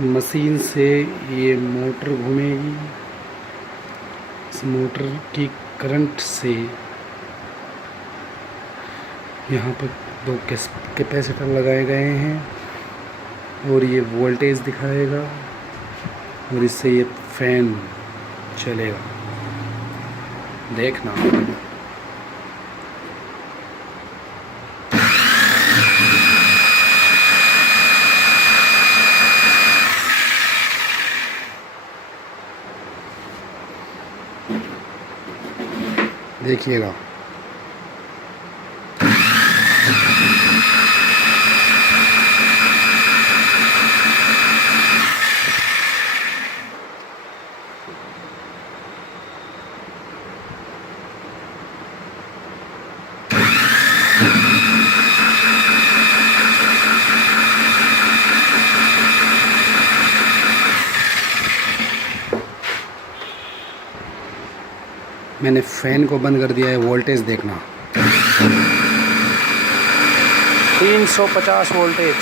Machine से ये motor घूमेगी। इस मोटर की करंट से यहाँ पर दो कैपेसिटर लगाए गए हैं और ये वोल्टेज दिखाएगा और इससे ये फैन चलेगा। देखना। देखिएगा। मैंने फ़ैन को बंद कर दिया है। वोल्टेज देखना, 350 वोल्टेज।